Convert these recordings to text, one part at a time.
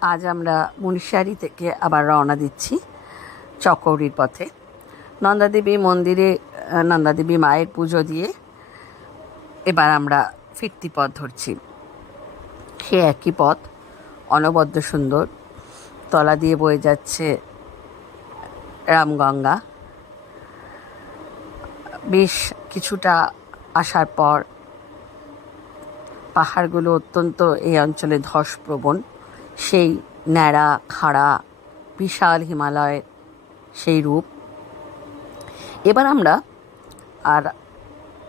আজ আমরা মুনিশারি থেকে আবার রওনা দিচ্ছি চকৌরির পথে। নন্দাদেবী মন্দিরে নন্দাদেবী মায়ের পুজো দিয়ে এবার আমরা ফিরতি পথ ধরছি। সে একই পথ, অনবদ্য সুন্দর। তলা দিয়ে বয়ে যাচ্ছে রামগঙ্গা। বেশ কিছুটা আসার পর পাহাড়গুলো অত্যন্ত এই অঞ্চলে ধসপ্রবণ সেই ন্যাড়া, খাড়া, বিশাল হিমালয়ের সেই রূপ। এবার আমরা আর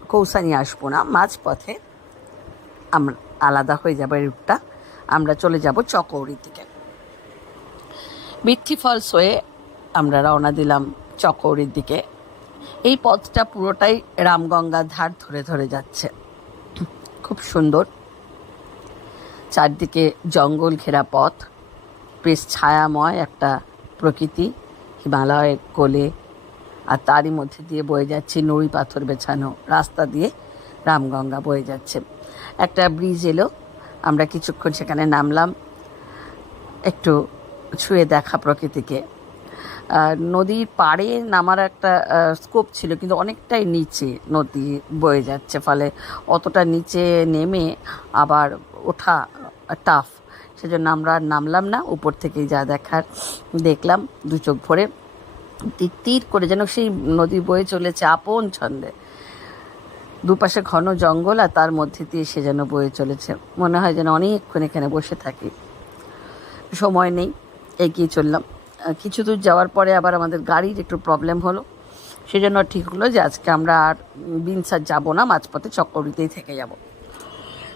কৌসানি আসব না, মাঝপথে আমরা আলাদা হয়ে যাবে রুটটা আমরা চলে যাব চকৌড়ির দিকে। বৃদ্ধি ফলস হয়ে আমরা রওনা দিলাম চকৌড়ির দিকে। এই পথটা পুরোটাই রামগঙ্গার ধার ধরে ধরে যাচ্ছে। খুব সুন্দর। চারদিকে জঙ্গল ঘেরা পথ, বেশ ছায়াময় একটা প্রকৃতি, হিমালয়ের কোলে, আর তারই মধ্যে দিয়ে বয়ে যাচ্ছে নুড়ি পাথর বেছানো রাস্তা দিয়ে রামগঙ্গা বয়ে যাচ্ছে। একটা ব্রিজ এলো, আমরা কিছুক্ষণ সেখানে নামলাম, একটু ছুঁয়ে দেখা প্রকৃতিকে। নদীর পাড়ে নামার একটা স্কোপ ছিল, কিন্তু অনেকটাই নিচে নদী বয়ে যাচ্ছে, ফলে অতটা নিচে নেমে আবার ওঠা টাফ সেজন্য আমরা আর নামলাম না। উপর থেকেই যা দেখার দেখলাম দু চোখ ভরে। তীর তীর করে যেন সেই নদী বয়ে চলেছে আপন ছন্দে। দুপাশে ঘন জঙ্গল আর তার মধ্যে দিয়ে সে যেন বয়ে চলেছে। মনে হয় যেন অনেকক্ষণ এখানে বসে থাকি। সময় নেই, এগিয়ে চললাম। কিছু দূর যাওয়ার পরে আবার আমাদের গাড়ির একটু প্রবলেম হলো। সেজন্য ঠিক হলো যে আজকে আমরা আর বিনসার যাব না, মাঝপথে চক্করিতেই থেকে যাব।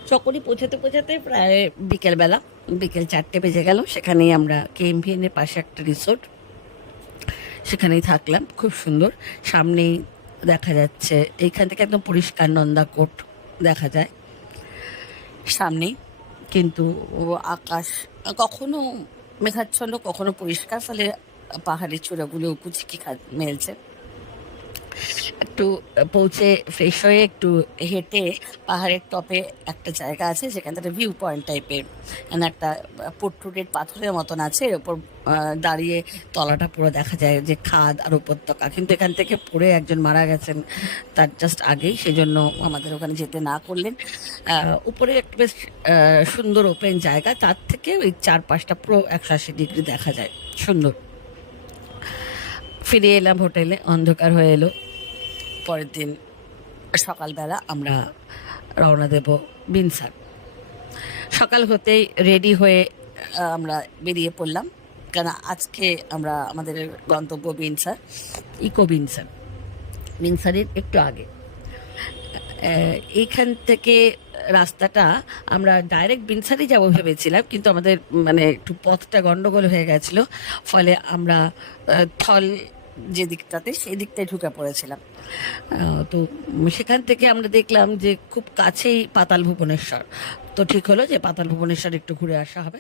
চকরি পৌঁছাতে পৌঁছাতে প্রায় বিকেলবেলা, বিকেল চারটে বেজে গেল। সেখানেই আমরা কেএমভিএনের পাশে একটা রিসোর্ট সেখানেই থাকলাম। খুব সুন্দর। সামনেই দেখা যাচ্ছে, এইখান থেকে একদম পরিষ্কার নন্দাকোট দেখা যায়। সামনেই কিন্তু আকাশ কখনো মেঘাচ্ছন্ন, কখনো পরিষ্কার, ফলে পাহাড়ের চূড়াগুলো কুচিকি খা মেলছে। একটু পৌঁছে ফ্রেশ হয়ে একটু হেঁটে পাহাড়ের টপে একটা জায়গা আছে, যেখান থেকে ভিউ পয়েন্ট টাইপের মানে একটা পোট্রুটের পাথরের মতন আছে, এর ওপর দাঁড়িয়ে তলাটা পুরো দেখা যায় যে খাদ আর উপত্যকা। কিন্তু এখান থেকে পড়ে একজন মারা গেছেন তার জাস্ট আগেই, সেজন্য আমাদের ওখানে যেতে না করলেন। উপরে একটা বেশ সুন্দর ওপেন জায়গা, তার থেকে ওই চার পাঁচটা পুরো একশো আশি ডিগ্রি দেখা যায়, সুন্দর। ফিরে এলাম হোটেলে অন্ধকার হয়ে এলো। পরের দিন সকালবেলা আমরা রওনা দেব বিনসার। সকাল হতেই রেডি হয়ে আমরা বেরিয়ে পড়লাম। কেন আজকে আমরা আমাদের গন্তব্য বিনসার, ইকো বিনসার। বিনসারের একটু আগে। এইখান থেকে রাস্তাটা আমরা ডাইরেক্ট বিনসারই যাব ভেবেছিলাম, কিন্তু আমাদের মানে একটু পথটা গন্ডগোল হয়ে গেছিল। ফলে আমরা থল যে দিকটাতে সেই দিকটাই ঢুকে পড়েছিলাম তো সেখান থেকে আমরা দেখলাম যে খুব কাছেই পাতাল ভুবনেশ্বর তো ঠিক হলো যে পাতাল ভুবনেশ্বর একটু ঘুরে আসা হবে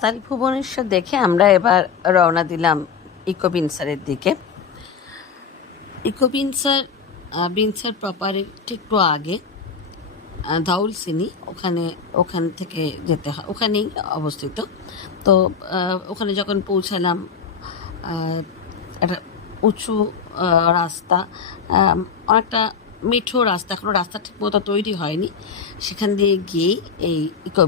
তাহলে ভুবনেশ্বর দেখে আমরা এবার রওনা দিলাম ইকো বিনসারের দিকে। ইকো বিনসার বিনসার প্রপারের ঠিক একটু আগে ধাউলসিনি ওখানে, ওখান থেকে যেতে হয়, ওখানেই অবস্থিত। তো ওখানে যখন পৌঁছালাম একটা উঁচু রাস্তা অনেকটা মেঠো রাস্তা এখনও রাস্তা ঠিক মতো তৈরি হয়নি। সেখান দিয়ে গিয়েই এই ইকো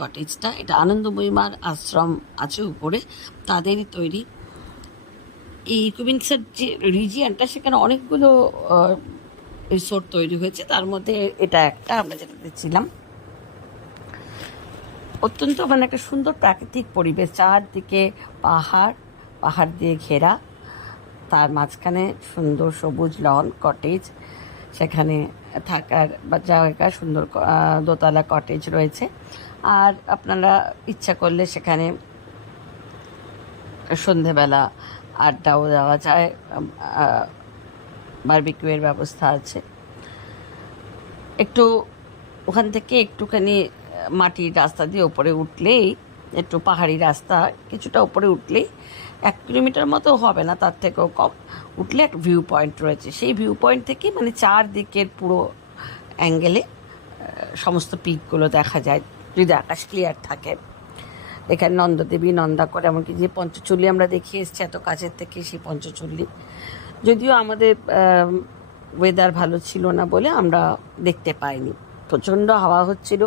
কটেজটা, এটা আনন্দময়ীমার আশ্রম আছে উপরে, তাদেরই তৈরি। এই ইকোবিন্সের যে রিজিয়ানটা, সেখানে অনেকগুলো রিসোর্ট তৈরি হয়েছে। তার মধ্যে এটা একটা আমরা যেটাতে ছিলাম অত্যন্ত মানে একটা সুন্দর প্রাকৃতিক পরিবেশ, চারদিকে পাহাড় পাহাড় দিয়ে ঘেরা। তার মাঝখানে সুন্দর সবুজ লন, কটেজ। সেখানে থাকার বা জায়গা সুন্দর দোতলা কটেজ রয়েছে। আর আপনারা ইচ্ছা করলে সেখানে সন্ধেবেলা আড্ডাও দেওয়া যায় বারবিকিউয়ের ব্যবস্থা আছে। একটু ওখান থেকে একটুখানি মাটির রাস্তা দিয়ে ওপরে উঠলেই, একটু পাহাড়ি রাস্তা, কিছুটা উপরে উঠলেই এক কিলোমিটার মতো হবে না, তার থেকেও কম। উঠলে একটা ভিউ পয়েন্ট রয়েছে। সেই ভিউ পয়েন্ট থেকে মানে চারদিকের পুরো অ্যাঙ্গেলে সমস্ত পিকগুলো দেখা যায়। যদি আকাশ ক্লিয়ার থাকে। এখানে নন্দদেবী নন্দা করে এমনকি যে পঞ্চচল্লি আমরা দেখে এসেছি, এত কাছের থেকে সেই পঞ্চচল্লি। যদিও আমাদের ওয়েদার ভালো ছিল না বলে আমরা দেখতে পাইনি। প্রচণ্ড হাওয়া হচ্ছিল,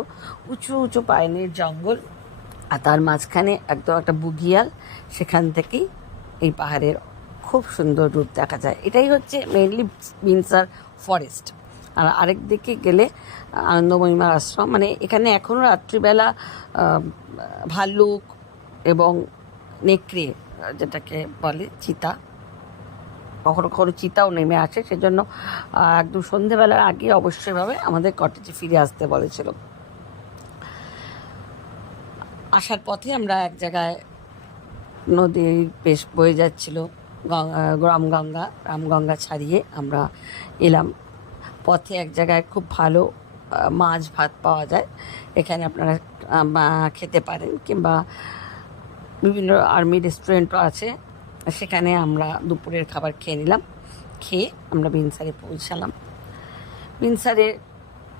উঁচু উঁচু পাইনের জঙ্গল। আর তার মাঝখানে একদম একটা বুগিয়াল, সেখান থেকেই এই পাহাড়ের খুব সুন্দর রূপ দেখা যায়। এটাই হচ্ছে মেইনলি বিনসার ফরেস্ট আর আরেক দিকে গেলে আনন্দময়ীমার আশ্রম মানে এখানে এখনও রাত্রিবেলা ভাল্লুক এবং নেকড়ে, যেটাকে বলে চিতা, কখনো কখনো চিতাও নেমে আসে। সেজন্য একদম সন্ধেবেলার আগে অবশ্যইভাবে আমাদের কটেজে ফিরে আসতে বলেছিল। আসার পথে আমরা এক জায়গায় নদীর বেশ বয়ে যাচ্ছিল গঙ্গা- রামগঙ্গা রামগঙ্গা ছাড়িয়ে আমরা এলাম। পথে এক জায়গায় খুব ভালো মাছ ভাত পাওয়া যায়। এখানে আপনারা খেতে পারেন কিংবা বিভিন্ন আর্মি রেস্টুরেন্টও আছে। সেখানে আমরা দুপুরের খাবার খেয়ে নিলাম। খেয়ে আমরা বিনসারে পৌঁছালাম। বিনসারে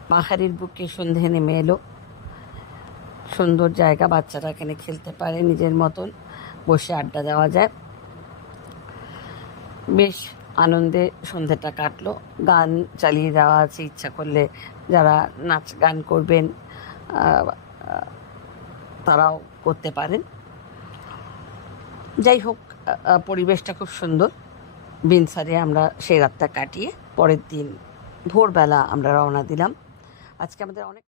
পাহাড়ের বুকে সন্ধে নেমে এলো। সুন্দর জায়গা, বাচ্চারা এখানে খেলতে পারে, নিজের মতন বসে আড্ডা দেওয়া যায়। বেশ আনন্দে সন্ধ্যেটা কাটলো। গান চালিয়ে দেওয়া আছে, ইচ্ছা করলে যারা নাচ গান করবেন তারাও করতে পারেন। যাই হোক পরিবেশটা খুব সুন্দর। বিনসারে আমরা সেই রাতটা কাটিয়ে পরের দিন ভোরবেলা আমরা রওনা দিলাম। আজকে আমাদের অনেক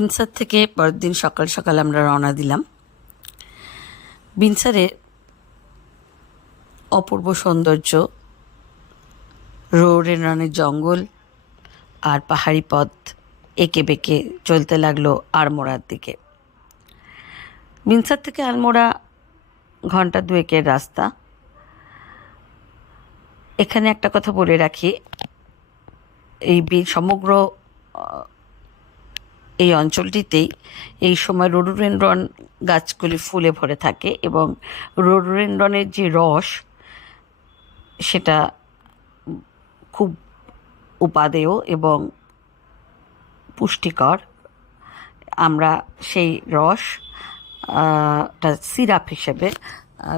বিনসার থেকে পরের দিন সকাল সকাল আমরা রওনা দিলাম। বিনসারে অপূর্ব সৌন্দর্য রোডেনরানের জঙ্গল আর পাহাড়ি পথ এঁকে বেঁকে চলতে লাগল আড়মোড়ার দিকে। বিনসার থেকে আলমোড়া ঘণ্টা দুয়েকের রাস্তা। এখানে একটা কথা বলে রাখি, এই সমগ্র এই অঞ্চলটিতেই এই সময় রোডোডেনড্রন গাছগুলি ফুলে ভরে থাকে এবং রোডোডেনড্রনের যে রস, সেটা খুব উপাদেয় এবং পুষ্টিকর। আমরা সেই রস সিরাপ হিসেবে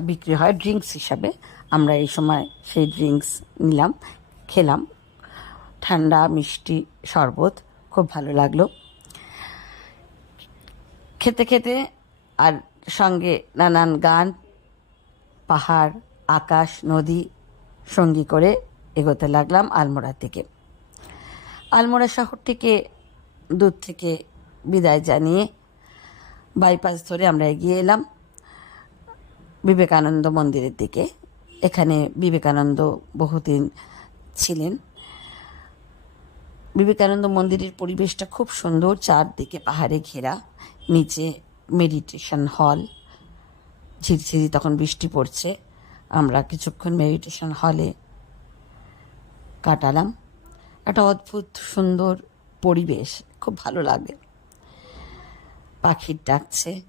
বিক্রি হয়, ড্রিঙ্কস হিসাবে। আমরা এই সময় সেই ড্রিঙ্কস নিলাম, খেলাম। ঠান্ডা, মিষ্টি, শরবত, খুব ভালো লাগল। খেতে খেতে আর সঙ্গে নানান গান, পাহাড়, আকাশ, নদী সঙ্গী করে এগোতে লাগলাম আলমোড়ার দিকে। আলমোড়া শহরটিকে দূর থেকে বিদায় জানিয়ে বাইপাস ধরে আমরা এগিয়ে এলাম বিবেকানন্দ মন্দিরের দিকে। এখানে বিবেকানন্দ বহুদিন ছিলেন। বিবেকানন্দ মন্দিরের পরিবেশটা খুব সুন্দর, চারদিকে পাহাড়ে ঘেরা। নিচে মেডিটেশন হল ঝিরঝিরি তখন বৃষ্টি পড়ছে। আমরা কিছুক্ষণ মেডিটেশন হলে কাটালাম। একটা অদ্ভুত সুন্দর পরিবেশ, খুব ভালো লাগে। পাখির ডাকছে।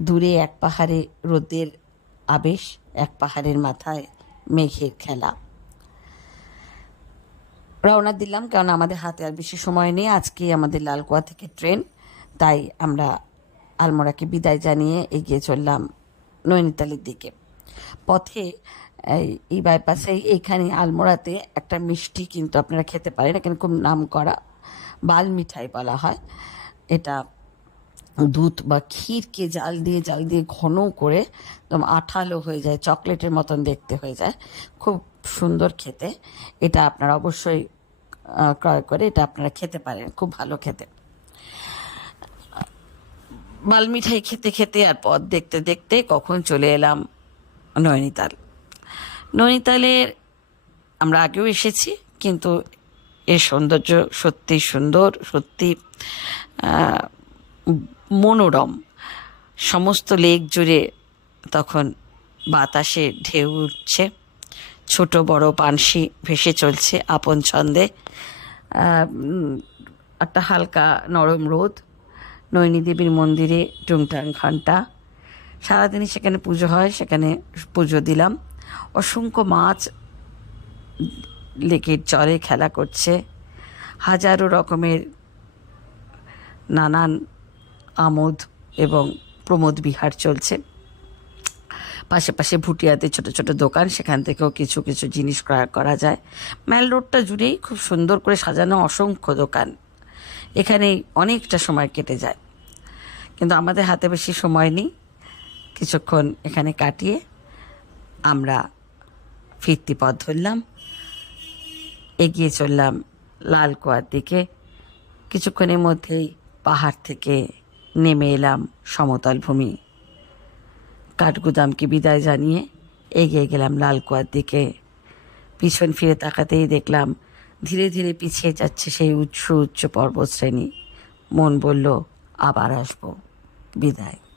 দূরে এক পাহাড়ে রোদের আবেশ, এক পাহাড়ের মাথায় মেঘের খেলা। রওনা দিলাম, কারণ আমাদের হাতে আর বেশি সময় নেই। আজকে আমাদের লালকুয়া থেকে ট্রেন, তাই আমরা আলমোড়াকে বিদায় জানিয়ে এগিয়ে চললাম নৈনিতালের দিকে। পথে, এই- বাইপাসে এইখানে আলমোড়াতে একটা মিষ্টি কিন্তু আপনারা খেতে পারেন, এখানে খুব নাম করা বাল মিঠাই বলা হয়। এটা দুধ বা ক্ষীরকে জাল দিয়ে জাল দিয়ে ঘন করে একদম আঠালো হয়ে যায়, চকলেটের মতন দেখতে হয়ে যায়। খুব সুন্দর খেতে। এটা আপনারা অবশ্যই ক্রয় করে এটা আপনারা খেতে পারেন, খুব ভালো খেতে। মাল মিঠাই খেতে খেতে আর পথ দেখতে দেখতে কখন চলে এলাম নৈনিতাল। নৈনিতালের আমরা আগেও এসেছি, কিন্তু এর সৌন্দর্য সত্যি সুন্দর সত্যি মনোরম। সমস্ত লেক জুড়ে তখন বাতাসে ঢেউ উঠছে। ছোট বড় পানসি ভেসে চলছে আপন ছন্দে। একটা হালকা নরম রোদ। নয়নী দেবীর মন্দিরে টুংটাং ঘণ্টা। সারাদিনই সেখানে পুজো হয়, সেখানে পুজো দিলাম। অসংখ্য মাছ লেকের জলে খেলা করছে। হাজারো রকমের নানান আমোদ এবং প্রমোদ বিহার চলছে। পাশে পাশে ভুটিয়াতে ছোট ছোট দোকান, সেখান থেকেও কিছু কিছু জিনিস ক্রয় করা যায়। ম্যাল রোডটা জুড়েই খুব সুন্দর করে সাজানো অসংখ্য দোকান। এখানে অনেকটা সময় কেটে যায়। কিন্তু আমাদের হাতে বেশি সময় নেই। কিছুক্ষণ এখানে কাটিয়ে আমরা ফিরতি পথ ধরলাম। এগিয়ে চললাম লালকুয়ার দিকে। কিছুক্ষণের মধ্যেই পাহাড় থেকে নেমে এলাম সমতল ভূমি। কাঠগুদামকে বিদায় জানিয়ে এগিয়ে গেলাম লালকুয়ার দিকে। পিছন ফিরে তাকাতেই দেখলাম ধীরে ধীরে পিছিয়ে যাচ্ছে সেই উচ্চ উচ্চ পর্বতশ্রেণী মন বলল, আবার আসব। বিদায়।